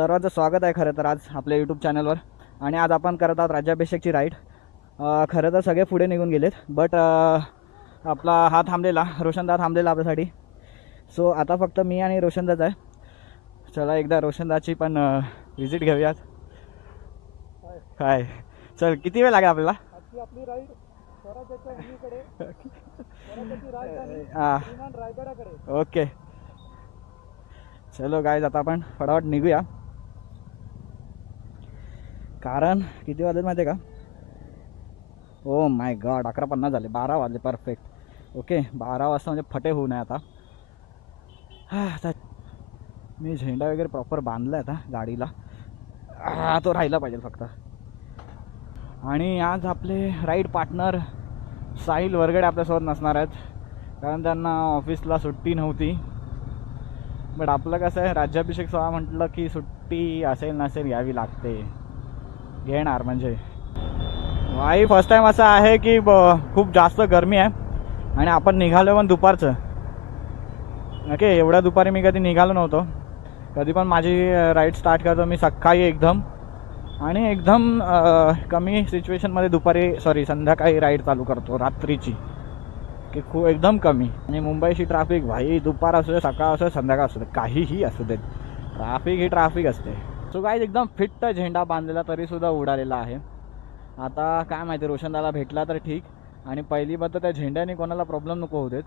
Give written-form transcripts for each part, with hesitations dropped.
सर्वांचं स्वागत आहे खरं तर आज आपल्या यूट्यूब चॅनलवर. आणि आज आपण करत आहोत राज्याभिषेकची राईड. खरं तर सगळे पुढे निघून गेलेत, बट आपला हा थांबलेला, रोशनदा थांबलेला आपल्यासाठी. सो आता फक्त मी आणि रोशनदाच आहे. चला एकदा रोशनदाची पण विजिट घेऊयात. काय चल, किती वेळ लागेल आपल्याला? आपली राईड स्वराज्याच्या उजवीकडे, स्वराज्याची राजधानी श्रीमान रायगडाकडे. ओके चलो गाईज, आता आपण फटाफट निघूया. कारण किती वाजले माहिती आहे का? ओ माय गॉड, 11:50 झाले. 12 वाजले परफेक्ट. ओके 12 वाजता म्हणजे फटे होऊ नये आता. आता मी झेंडा वगैरे प्रॉपर बांधला आहे आता गाडीला. तो राहिला पाहिजे फक्त. आणि आज आपले राईड पार्टनर साहिल वरगडे आपल्यासोबत नसणार आहेत, कारण त्यांना ऑफिसला सुट्टी नव्हती. बट आपलं कसं आहे, राज्याभिषेक सोहळा म्हटलं की सुट्टी असेल नसेल घ्यावी लागते. घेणार म्हणजे भाई फर्स्ट टाईम असं आहे की खूप जास्त गरमी आहे आणि आपण निघालो पण दुपारचं. ओके एवढ्या दुपारी मी कधी निघालो नव्हतो. कधी पण माझी राईड स्टार्ट करतो मी सकाळी एकदम, आणि एकदम कमी सिच्युएशनमध्ये दुपारी संध्याकाळी राईड चालू करतो रात्रीची, की खूप एकदम कमी. आणि मुंबईची ट्रॅफिक भाई, दुपार असू दे, सकाळ असू दे, संध्याकाळ असू दे, काहीही असू देत, ट्रॅफिक ही ट्रॅफिक असते. सो गाईज एकदम फिट्ट झेंडा बांधलेला तरीसुद्धा उडालेला आहे. आता काय माहिती, रोशनदाला भेटला तर ठीक. आणि पहिली बात तर त्या झेंड्याने कोणाला प्रॉब्लेम नको होऊ देत,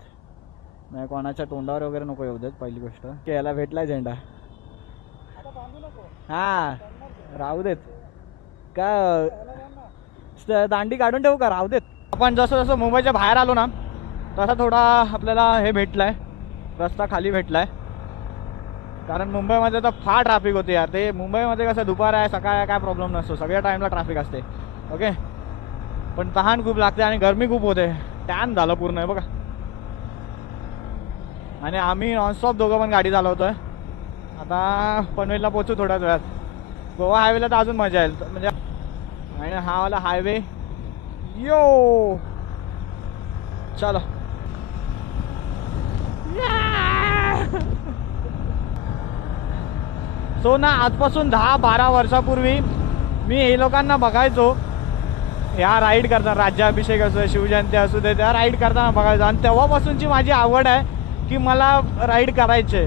नाही कोणाच्या तोंडावर वगैरे नको येऊ देत. पहिली गोष्ट की याला भेटला झेंडा. हां राहू देत का, दांडी काढून ठेवू का, राहू देत. आपण जसं जसं मुंबईच्या बाहेर आलो ना, तसा थोडा आपल्याला हे भेटला आहे, रस्ता खाली भेटला आहे. कारण मुंबईमध्ये तर फार ट्रॅफिक होते यार. ते मुंबईमध्ये कसं दुपार आहे सकाळ आहे काय प्रॉब्लेम नसतो, सगळ्या टाईमला ट्रॅफिक असते. ओके पण तहान खूप लागते आणि गरमी खूप होते. टॅन झालं पूर्ण आहे बघा. आणि आम्ही नॉनस्टॉप दोघं पण गाडी चालवतोय. आता पनवेलला पोचू थोड्याच वेळात. गोवा हायवेला तर अजून मजा येईल म्हणजे. आणि हा वाला हायवे यो चलो. सो ना आजपासून 10-12 वर्षापूर्वी मी हे लोकांना बघायचो ह्या राईड करताना, राज्याभिषेक असू दे, शिवजयंती असू दे, त्या राईड करताना बघायचो. आणि तेव्हापासूनची माझी आवड आहे की मला राईड करायचे.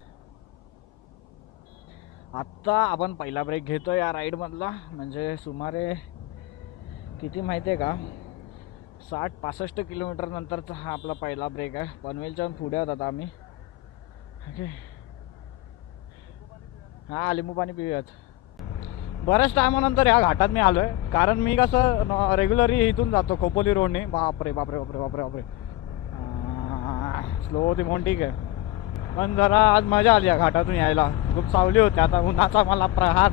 आत्ता आपण पहिला ब्रेक घेतो या राईडमधला. म्हणजे सुमारे किती माहिती आहे का, 60-65 किलोमीटर नंतरचा हा आपला पहिला ब्रेक आहे. पनवेलच्या पुढे आहोत आता आम्ही. ओके हां लिंबू पाणी पिऊयात. बऱ्याच टायमानंतर ह्या घाटात मी आलो आहे. कारण मी कसं रेग्युलरली इथून जातो खोपोली रोडने. बापरे बापरे बापरे बापरे बापरे, स्लो होती म्हणून ठीक आहे. पण जरा आज मजा आली या घाटातून यायला. खूप सावली होती. आता उन्हाचा मला प्रहार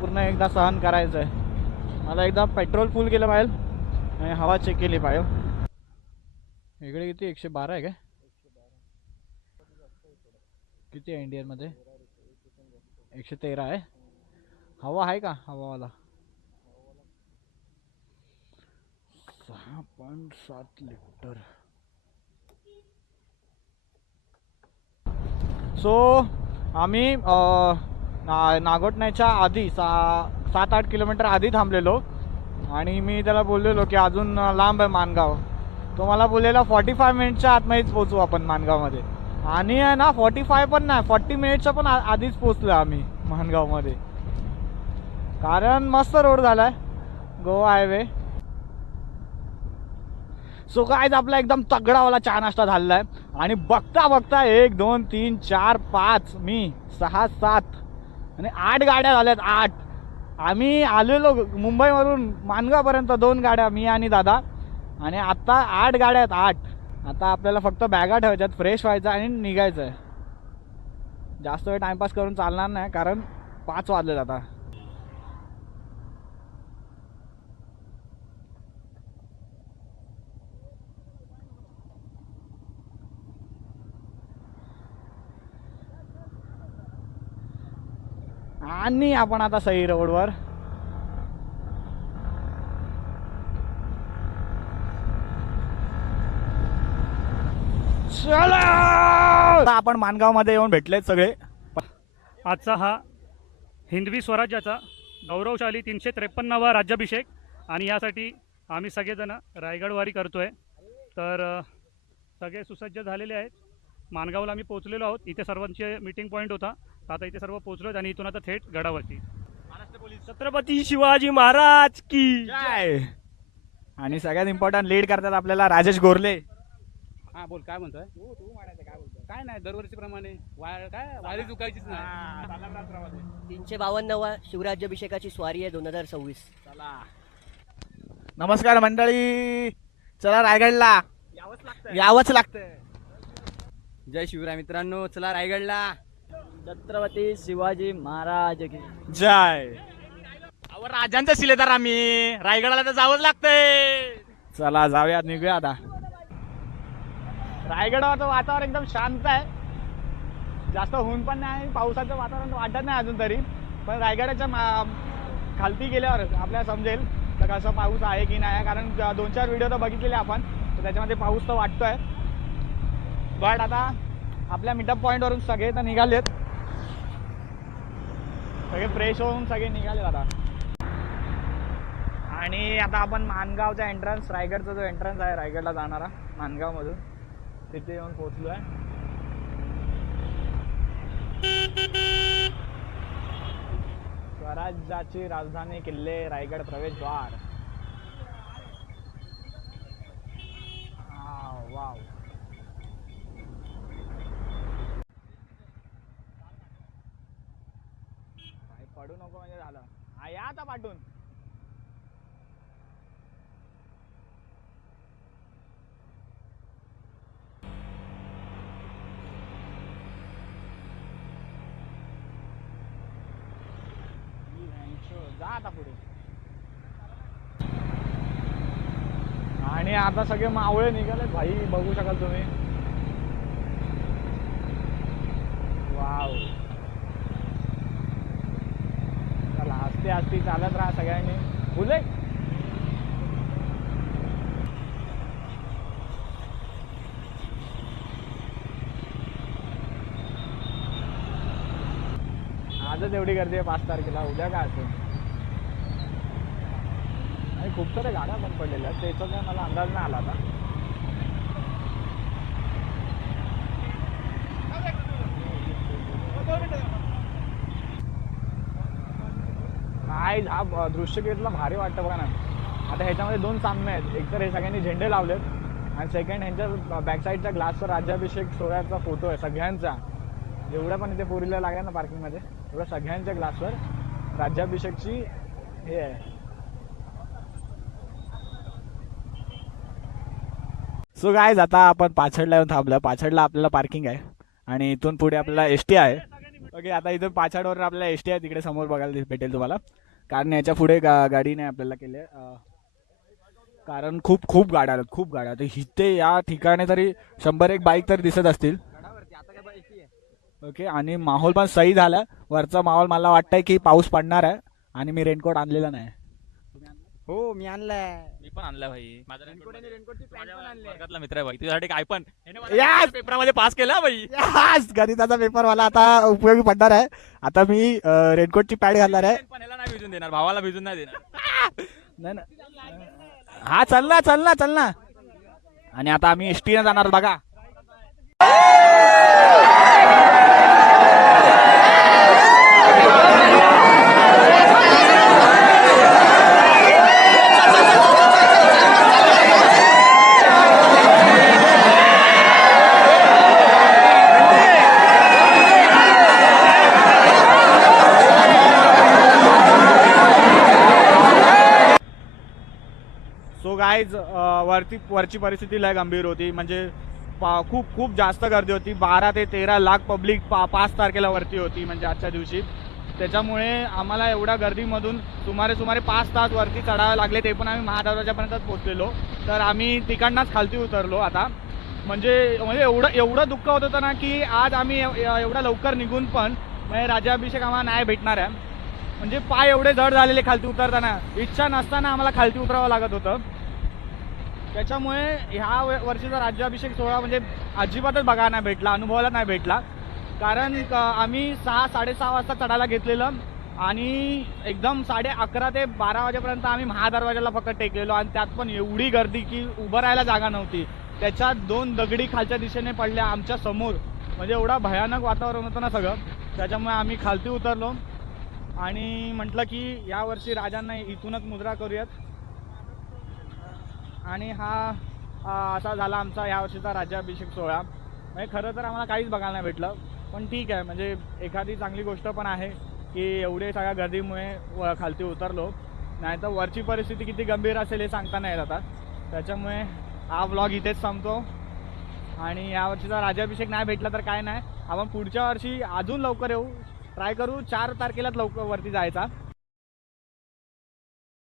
पूर्ण एकदा सहन करायचं आहे. मला एकदा पेट्रोल फुल केलं पाहिजे आणि हवा चेक केली पाहिजे. इकडे किती 112 आहे काय? किती आहे इंडियनमध्ये? 113 आहे. हवा आहे का हवावाला? 6.7 लिटर. सो आम्ही नागोठण्याच्या आधी 7-8 किलोमीटर आधी थांबलेलो. आणि मी त्याला बोललेलो की अजून लांब आहे माणगाव. तो मला बोललेला 45 मिनिटच्या आतमध्येच पोचू आपण माणगावमध्ये. आणि आहे ना 45 पण नाही, 40 मिनिटच्या पण आधीच पोचलो आम्ही माणगावमध्ये. कारण मस्त रोड झालाय गोवा हायवे. सो काय आपला एकदम तगडावाला चहा नाश्ता झालेला आहे. आणि बघता बघता 1 2 3 4 5 मी 6 7 आणि 8 गाड्या झाल्यात. 8 आम्ही आलेलो मुंबईवरून माणगावपर्यंत 2 गाड्या, मी आणि दादा. आणि आता 8 गाड्या आहेत. 8 आता आपल्याला फक्त बॅगा ठेवायच्यात, फ्रेश व्हायचं आणि निघायचं आहे. जास्त वेळ टाइमपास करून चालणार नाही कारण 5 वाजलेत आता. आणि आपण आता सही रोडवर. चला आपण माणगावमध्ये येऊन भेटलेत सगळे. आजचा हा हिंदवी स्वराज्याचा गौरवशाली 353वा राज्याभिषेक आणि यासाठी आम्ही सगळेजण रायगडवारी करतो आहे. तर सगळे सुसज्ज झालेले आहेत. माणगावला आम्ही पोहोचलेलो आहोत. इथे सर्वांचे मीटिंग पॉईंट होता. तर आता इथे सर्व पोहोचलो आहेत आणि इथून आता थेट गडावरती. छत्रपती शिवाजी महाराज की जय. आणि सगळ्यात इम्पॉर्टंट लीड करतात आपल्याला राजेश गोरले. हा बोल काय म्हणतोय तू म्हणायचं काय बोलतोय काय नाही दरवर्षीप्रमाणे काय वारी चुकायचीच नाही. 352वा शिवराज्याभिषेकाची स्वारी आहे 2026. नमस्कार मंडळी, चला रायगडला यावंच लागतं. जय शिवराय मित्रांनो, चला रायगडला. छत्रपती शिवाजी महाराज की जय. अहो राजांचा शिलेदार आम्ही, रायगडाला तर जावंच लागतंय. चला जाऊया, निघूया आता. रायगडावरचं वातावरण एकदम शांत आहे. जास्त ऊन पण नाही, पावसाचं वातावरण वाटत नाही अजून तरी. पण रायगडाच्या खालती गेल्यावर आपल्याला समजेल तर कसं पाऊस आहे की नाही. कारण 2-4 व्हिडिओ तर बघितलेले आपण, तर त्याच्यामध्ये पाऊस तर वाटतोय. बट आता आपल्या मीटअप पॉईंटवरून सगळे तर निघालेत, सगळे फ्रेश होऊन सगळे निघालेत आता. आणि आता आपण माणगावचा एंट्रन्स, रायगडचा जो एंट्रन्स आहे रायगडला जाणारा माणगावमधून, तिथे येऊन पोहोचलो आहे. स्वराज्याची राजधानी किल्ले रायगड प्रवेशद्वार. वाव. पडू नको म्हणजे झालं. हा या आता पाठवून. जा आता पुढे. आणि आता सगळे मावळे निघाले भाई, बघू शकाल तुम्ही. वाव. चला हसते हसती चालत राहा सगळ्यांनी. फुले आजच एवढी गर्दी आहे 5 तारखेला, उद्या काय असेल. आणि खूप साऱ्या गाड्या पण पडलेल्या आहेत, त्याचा काय मला अंदाज नाही आला आता. काय हा दृश्य घेतला भारी वाटतं बघा ना. आता ह्याच्यामध्ये 2 सामने आहेत. एक तर हे सगळ्यांनी झेंडे लावलेत आणि सेकंड ह्यांच्या बॅकसाईडच्या ग्लासवर राज्याभिषेक सोहळ्याचा फोटो आहे सगळ्यांचा. जेवढ्या पण इथे फोर व्हीलर लागल्या ना पार्किंगमध्ये, तेवढ्या सगळ्यांच्या ग्लासवर राज्याभिषेकची हे आहे. सो गाईज, आता आपण पाछडला येऊन थांबलं. पाछडला आपल्याला पार्किंग आहे आणि इथून पुढे आपल्याला एसटी आहे. ओके, आता इथून पाछडवर आपल्याला एसटी आहे, तिकडे समोर बघायला भेटेल तुम्हाला. कारण याच्या पुढे गाडी नाही आपल्याला केली, कारण खूप खूप गाड्या आहेत, खूप गाड्या आहेत इथे. या ठिकाणी तरी 100-1 बाईक तरी दिसत असतील. ओके, आणि माहोल पण सही झाला. वरचा माहोल मला वाटतंय की पाऊस पडणार आहे आणि मी रेनकोट आणलेला नाही. हो मी आणलाय. मी पण आणलाय भाई. माझा वर्गातला मित्र आहे भाई, तुझ्यासाठी काय पण Yes! पेपरामध्ये पास केला भाई. यास, गणिताचा पेपर मला आता उपयोगी पडणार आहे. आता मी रेनकोटची पॅड घालणार आहे. पण ह्याला नाही भिजून देणार, भावाला भिजून नाही देणार. नाही ना. हा चल ना. आणि आता आम्ही एसटीने जाणार बघा. सो गाईज, वरची परिस्थिती लय गंभीर होती. म्हणजे खूप जास्त गर्दी होती. 12 ते 13 लाख पब्लिक 5 तारखेला वरती होती, म्हणजे आजच्या दिवशी. त्याच्यामुळे आम्हाला एवढ्या गर्दीमधून सुमारे 5 तास वरती चढावे लागले. ते पण आम्ही महादरवाजापर्यंत पोहोचलेलो. तर आम्ही तिकडनंच खालती उतरलो आता. म्हणजे एवढं दुःख होत होतं ना की आज आम्ही एवढ्या लवकर निघून पण म्हणजे राज्याभिषेक आम्हाला नाही भेटणार आहे. म्हणजे पाय एवढे जड झालेले खालती उतरताना, इच्छा नसताना आम्हाला खालती उतरावं लागत होतं. त्याच्यामुळे ह्या वर्षीचा राज्याभिषेक सोहळा म्हणजे अजिबातच बघायला नाही भेटला, अनुभवायला नाही भेटला. कारण आम्ही 6-6:30 वाजता चढायला घेतलेलं आणि एकदम 11:30 ते 12 वाजेपर्यंत आम्ही महादरवाजाला फक्त टेकलेलो आणि त्यात पण एवढी गर्दी की उभं राहायला जागा नव्हती. त्याच्यात 2 दगडी खालच्या दिशेने पडल्या आमच्या समोर. म्हणजे एवढा भयानक वातावरण होतं ना सगळं. त्याच्यामुळे आम्ही खालती उतरलो आणि म्हटलं की यावर्षी राजांना इथूनच मुजरा करूयात. आणि हा असा झाला आमचा यावर्षीचा राज्याभिषेक सोहळा. म्हणजे खरं तर आम्हाला काहीच बघायला नाही भेटलं, पण ठीक आहे. म्हणजे एखादी चांगली गोष्ट पण आहे की एवढे सगळ्या गर्दीमुळे खालती उतरलो. नाही तर वरची परिस्थिती किती गंभीर असेल हे सांगता नाही येत आता. त्याच्यामुळे हा व्लॉग इथेच संपतो. आणि यावर्षीचा राज्याभिषेक नाही भेटला तर काय नाही, आपण पुढच्या वर्षी अजून लवकर येऊ, ट्राय करू 4 तारखेलाच लवकर वरती जायचा.